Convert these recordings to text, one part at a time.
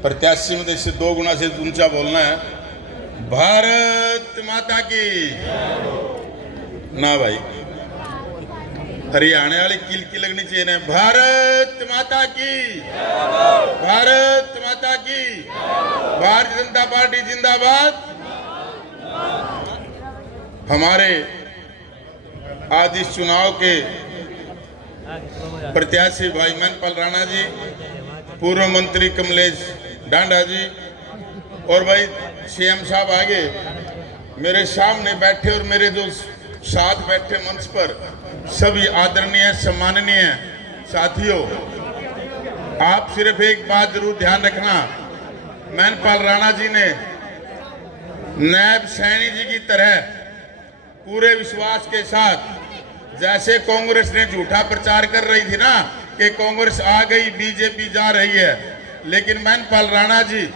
प्रत्याशी में इससे 2 गुना से ऊंचा बोलना है। भारत माता की ना भाई, हरियाणा वाली किल की लगनी चाहिए ना। भारत माता की, भारत माता की, भारतीय जनता पार्टी जिंदाबाद। हमारे आज इस चुनाव के प्रत्याशी भाई मनपाल राणा जी, पूर्व मंत्री कमलेश डांडा जी और भाई सीएम साहब आगे मेरे सामने बैठे और मेरे जो साथ बैठे मंच पर सभी आदरणीय सम्माननीय साथियों, आप सिर्फ एक बात जरूर ध्यान रखना, मनपाल राणा जी ने नायब सैनी जी की तरह पूरे विश्वास के साथ, जैसे कांग्रेस ने झूठा प्रचार कर रही थी ना कि कांग्रेस आ गई बीजेपी जा रही है, लेकिन मनपाल राणा जी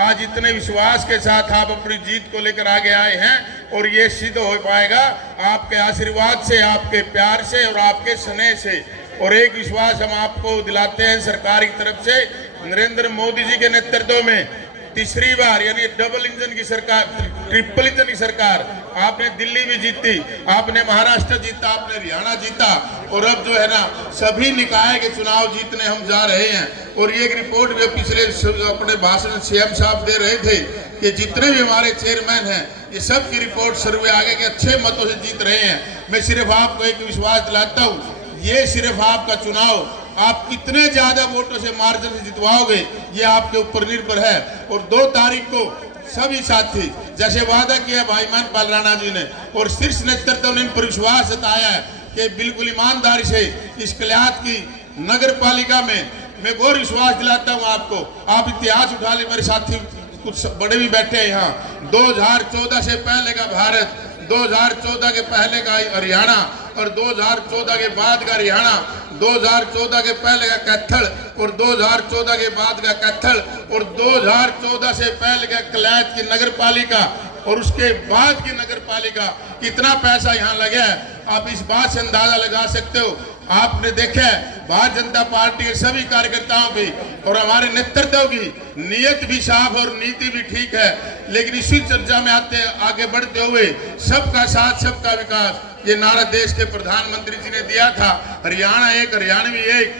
आज इतने विश्वास के साथ आप अपनी जीत को लेकर आगे आए हैं और ये सिद्ध हो पाएगा आपके आशीर्वाद से, आपके प्यार से और आपके स्नेह से। और एक विश्वास हम आपको दिलाते हैं सरकार की तरफ से, नरेंद्र मोदी जी के नेतृत्व में तीसरी बार यानी डबल इंजन की सरकार, ट्रिपल इंजन की सरकार, आपने दिल्ली भी जीती, आपने महाराष्ट्र जीता, आपने हरियाणा जीता और अब जो है ना सभी निकाय के चुनाव जीतने हम जा रहे हैं। और ये एक रिपोर्ट भी पिछले अपने भाषण सीएम साहब दे रहे थे कि जितने भी हमारे चेयरमैन हैं ये सब की रिपोर्ट सर्वे आगे के अच्छे मतों से जीत रहे हैं। मैं सिर्फ आपको एक विश्वास दिलाता हूँ, ये सिर्फ आपका चुनाव आप कितने ज्यादा वोटों से मार्जिन से जितवाओगे ये आपके ऊपर निर्भर है। और 2 तारीख को सभी साथी जैसे वादा किया भाई मनपाल राणा जी ने और शीर्ष नेतृत्व ने इन पर विश्वास जताया है कि बिल्कुल ईमानदारी से इस कल्यात की नगर पालिका में मैं और विश्वास दिलाता हूँ आपको। आप इतिहास उठा ले, मेरे साथी कुछ बड़े भी बैठे हैं यहाँ, 2014 से पहले का भारत, 2014 के पहले का हरियाणा और 2014 के बाद का हरियाणा, 2014 के पहले का कैथल और 2014 के बाद का कैथल और 2014 से पहले का कलैत की नगर पालिका और उसके बाद की नगर पालिका, कितना पैसा यहाँ लगा है आप इस बात से अंदाजा लगा सकते हो। आपने देखा है भारतीय जनता पार्टी के सभी कार्यकर्ताओं की और हमारे नेतृत्व की नीयत भी साफ और नीति भी ठीक है, लेकिन इसी चर्चा में आगे बढ़ते हुए सबका साथ सबका विकास ये नारा देश के प्रधानमंत्री जी ने दिया था। हरियाणा एक, हरियाणवी एक,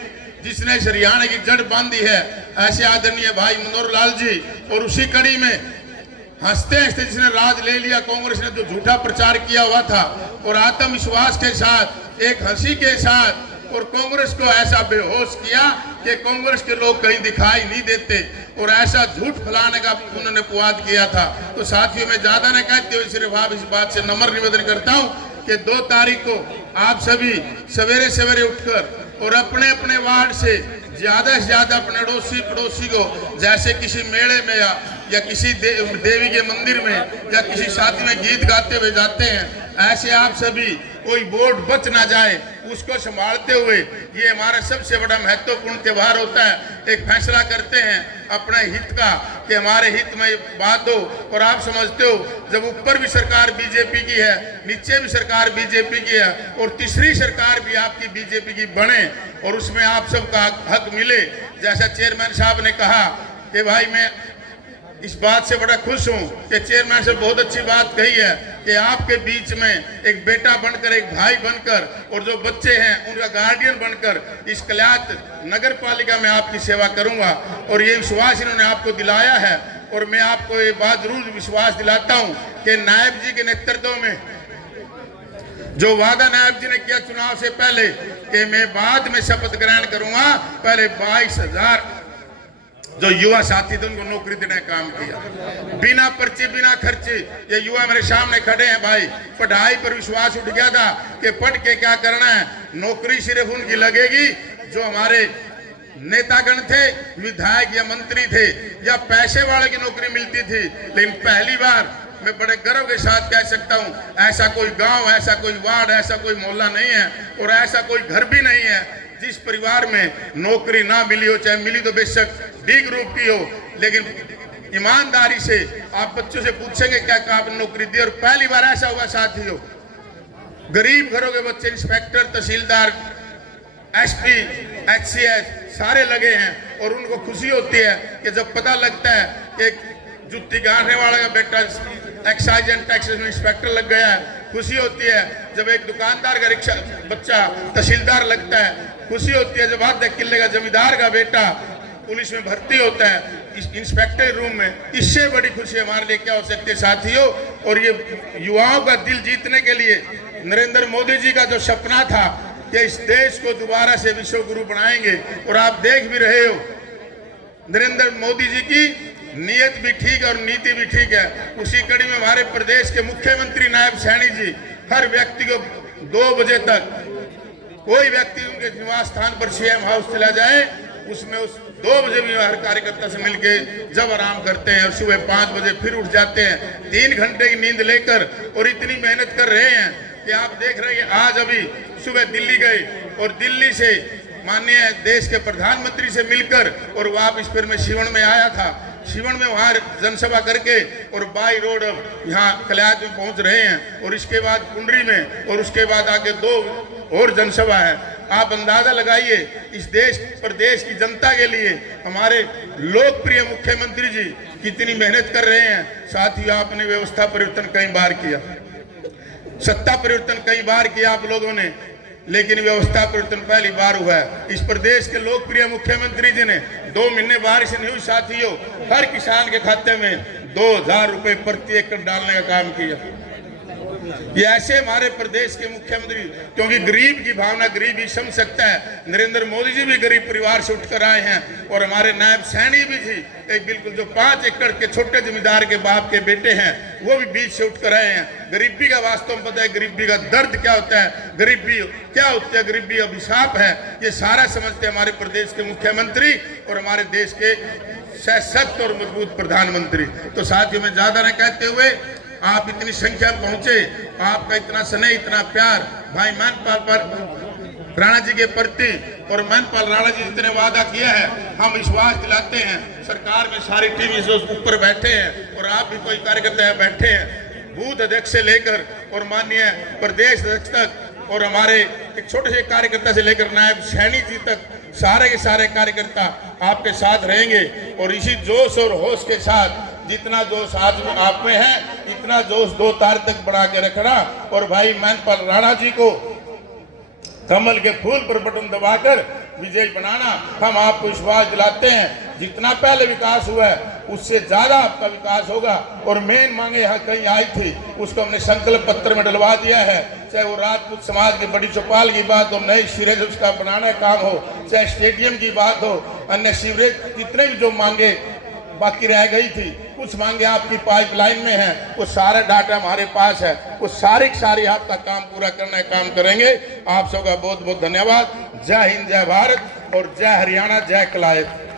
जिसने इस हरियाणा की जड़ बांधी है ऐसे आदरणीय भाई मनोहर लाल जी। और उसी कड़ी में हंसते हंसते जिसने राज ले लिया, कांग्रेस ने जो झूठा प्रचार किया हुआ था और आत्मविश्वास के साथ, एक हंसी के साथ और कांग्रेस को ऐसा बेहोश किया कि कांग्रेस के लोग कहीं दिखाई नहीं देते और ऐसा झूठ फैलाने का उन्होंने पुआद किया था। तो साथियों में ज्यादा न कहते हुए सिर्फ आप इस बात से नम्र निवेदन करता हूं कि 2 तारीख को आप सभी सवेरे सवेरे उठकर और अपने अपने वार्ड से ज्यादा से ज्यादा अपने अड़ोसी पड़ोसी को, जैसे किसी मेले में या किसी देवी के मंदिर में या किसी शादी में गीत गाते हुए जाते हैं, ऐसे आप सभी कोई वोट बच ना जाए उसको संभालते हुए, ये हमारा सबसे बड़ा महत्वपूर्ण त्यौहार होता है, एक फैसला करते हैं अपने हित का कि हमारे हित में बात हो। और आप समझते हो जब ऊपर भी सरकार बीजेपी की है, नीचे भी सरकार बीजेपी की है और तीसरी सरकार भी आपकी बीजेपी की बने और उसमें आप सबका हक मिले, जैसा चेयरमैन साहब ने कहा कि भाई मैं इस बात से बड़ा खुश हूं कि चेयरमैन से बहुत अच्छी बात कही है कि आपके बीच में एक बेटा बनकर, एक भाई बनकर और जो बच्चे हैं उनका गार्डियन बनकर इस कल्यात नगर पालिका में आपकी सेवा करूंगा। और ये विश्वास इन्होंने आपको दिलाया है और मैं आपको ये बात जरूर विश्वास दिलाता हूं कि नायब जी के नेतृत्व में जो वादा नायब जी ने किया चुनाव से पहले कि मैं बाद में शपथ ग्रहण करूंगा, पहले 22,000 जो युवा साथी थे उनको नौकरी देने का काम किया, बिना पर्ची बिना खर्चे। ये युवा मेरे सामने खड़े हैं भाई, पढ़ाई पर विश्वास उठ गया था कि पढ़ के क्या करना है, नौकरी सिर्फ उनकी लगेगी जो हमारे नेतागण थे, विधायक या मंत्री थे या पैसे वाले की नौकरी मिलती थी। लेकिन पहली बार मैं बड़े गर्व के साथ कह सकता हूं, ऐसा कोई गांव, ऐसा कोई वार्ड, ऐसा कोई मोहल्ला नहीं है और ऐसा कोई घर भी नहीं है जिस परिवार में नौकरी ना मिली हो, चाहे मिली तो बेशक डी ग्रुप की हो, लेकिन ईमानदारी से आप बच्चों से पूछेंगे क्या आपने नौकरी दी। और पहली बार ऐसा हुआ साथियों, गरीब घरों के बच्चे इंस्पेक्टर, तहसीलदार, एसपी, एचसीएस सारे लगे हैं और उनको खुशी होती है कि जब पता लगता है कि जुत्ती गाड़ने वाला का बेटा एक्साइज एंड टैक्सेशन इंस्पेक्टर लग गया है, खुशी होती है जब एक दुकानदार का रिक्शा बच्चा तहसीलदार लगता है, खुशी होती है जब आधे किले का जमींदार का बेटा पुलिस में भर्ती होता है इंस्पेक्टर रूम में। इससे बड़ी खुशी हमारे लिए क्या हो सकती है साथियों। और ये युवाओं का दिल जीतने के लिए नरेंद्र मोदी जी का जो सपना था कि इस देश को दोबारा से विश्व गुरु बनाएंगे, और आप देख भी रहे हो नरेंद्र मोदी जी की नीयत भी ठीक और नीति भी ठीक है। उसी कड़ी में हमारे प्रदेश के मुख्यमंत्री नायब सैनी जी हर व्यक्ति को 2 बजे तक कोई व्यक्ति उनके निवास स्थान पर सीएम हाउस चला जाए, उसमें उस 2 बजे भी हर कार्यकर्ता से मिलके जब आराम करते हैं और सुबह 5 बजे फिर उठ जाते हैं 3 घंटे की नींद लेकर, और इतनी मेहनत कर रहे हैं कि आप देख रहे हैं। आज अभी सुबह दिल्ली गए और दिल्ली से माननीय देश के प्रधानमंत्री से मिलकर और वापस फिर मैं शिवण में आया था। शिवण में वहाँ जनसभा करके और बाई रोड अब यहाँ कल्याण में पहुँच रहे हैं, और इसके बाद कुंडरी में, और उसके बाद आगे 2 और जनसभा है। आप अंदाजा लगाइए इस देश प्रदेश की जनता के लिए हमारे लोकप्रिय मुख्यमंत्री जी कितनी मेहनत कर रहे हैं। साथ ही आपने व्यवस्था परिवर्तन कई बार किया, सत्ता परिवर्तन कई बार किया आप लोगों ने, लेकिन व्यवस्था परिवर्तन पहली बार हुआ है। इस प्रदेश के लोकप्रिय मुख्यमंत्री जी ने 2 महीने बारिश नहीं हुई साथियों, हर किसान के खाते में 2000 रुपए प्रति एकड़ डालने का काम किया। ये ऐसे हमारे प्रदेश के मुख्यमंत्री, क्योंकि गरीब की भावना गरीब ही समझ सकता है। नरेंद्र मोदी जी भी गरीब परिवार से उठकर आए हैं, और हमारे नायब सैनी भी जी एक बिल्कुल जो 5 एकड़ के छोटे जमींदार के बाप के बेटे हैं, वो भी बीच से उठकर आए हैं। गरीबी का वास्तव में पता है, गरीबी का दर्द क्या होता है, गरीबी क्या होती है, गरीबी अभिशाप है, ये सारा समझते हैं हमारे प्रदेश के मुख्यमंत्री और हमारे देश के सशक्त और मजबूत प्रधानमंत्री। तो साथियों में ज्यादा न कहते हुए, आप इतनी संख्या में पहुंचे, आपका इतना स्नेह इतना प्यार भाई महंतपाल राणा जी के प्रति, और महंतपाल राणा जी जितने वादा किया है हम विश्वास दिलाते हैं। सरकार में सारी टीम इस ऊपर बैठे हैं, और आप भी कोई कार्यकर्ता बैठे हैं, बूथ अध्यक्ष से लेकर और माननीय प्रदेश अध्यक्ष तक, और हमारे एक छोटे से कार्यकर्ता से लेकर नायब सैनी जी तक, सारे के सारे कार्यकर्ता आपके साथ रहेंगे। और इसी जोश और होश के साथ जितना जोश आज में आप में है, इतना जोश 2 तारीख तक बढ़ा के रखना, और भाई महंतपाल राणा जी को कमल के फूल पर बटन दबाकर विजयी बनाना। हम आपको विश्वास दिलाते हैं जितना पहले विकास हुआ है उससे ज्यादा आपका विकास होगा। और मेन मांगे यहाँ कहीं आई थी, उसको हमने संकल्प पत्र में डलवा दिया है। चाहे वो राजपूत समाज की बड़ी चौपाल की बात हो, नई सिरे से उसका बनाने का काम हो, चाहे स्टेडियम की बात हो, अन्य सीवरेज जितने भी जो मांगे बाकी रह गई थी, कुछ मांगे आपकी पाइपलाइन में है, वो सारा डाटा हमारे पास है, वो सारी आपका काम पूरा करने का काम करेंगे। आप सबका बहुत बहुत धन्यवाद। जय हिंद, जय भारत, और जय हरियाणा, जय कलायत।